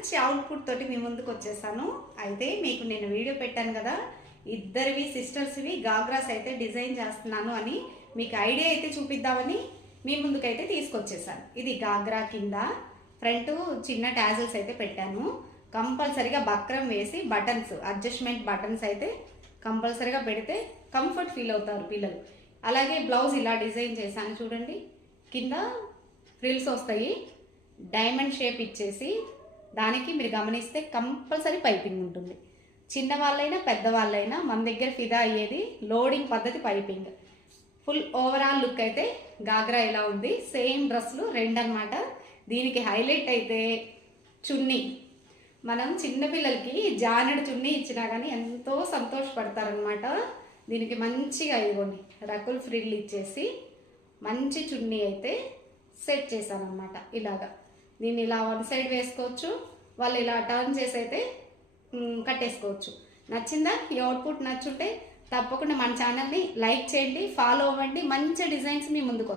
మంచి అవుట్పుట్ తోటి మీ ముందుకు వచ్చేసాను. అయితే మీకు నేను వీడియో పెట్టాను కదా ఇద్దరివి సిస్టర్స్వి గాగ్రాస్ అయితే డిజైన్ చేస్తున్నాను అని మీకు ఐడియా అయితే చూపిద్దామని మీ ముందుకైతే తీసుకొచ్చేసాను. ఇది గాగ్రా కింద ఫ్రంట్ చిన్న టాజల్స్ అయితే పెట్టాను. కంపల్సరీగా బక్రం వేసి బటన్స్ అడ్జస్ట్మెంట్ బటన్స్ అయితే కంపల్సరీగా పెడితే కంఫర్ట్ ఫీల్ అవుతారు పిల్లలు. అలాగే బ్లౌజ్ ఇలా డిజైన్ చేశాను చూడండి. కింద ఫ్రిల్స్ వస్తాయి. డైమండ్ షేప్ ఇచ్చేసి దానికి మీరు గమనిస్తే కంపల్సరీ పైపింగ్ ఉంటుంది. చిన్నవాళ్ళైనా పెద్దవాళ్ళైనా మన దగ్గర ఫిదా అయ్యేది లోడింగ్ పద్ధతి పైపింగ్. ఫుల్ ఓవరాల్ లుక్ అయితే గాగ్రా ఇలా ఉంది? సేమ్ డ్రెస్లు రెండు అనమాట దీనికి హైలైట్ అయితే చున్నీ. మనం చిన్నపిల్లలకి జానెడు చున్నీ ఇచ్చినా కానీ ఎంతో సంతోషపడతారనమాట దీనికి మంచిగా ఇదిగోండి రకుల్ ఫ్రిల్ ఇచ్చేసి మంచి చున్నీ అయితే సెట్ చేశానమాట ఇలాగా. దీన్ని ఇలా వన్ సైడ్ వేసుకోవచ్చు. వాళ్ళు ఇలా టర్న్ చేసి అయితే కట్టేసుకోవచ్చు. నచ్చిందా? ఈ అవుట్పుట్ నచ్చుంటే తప్పకుండా మన ఛానల్ని లైక్ చేయండి ఫాలో అవ్వండి. మంచి డిజైన్స్ మీ ముందుకు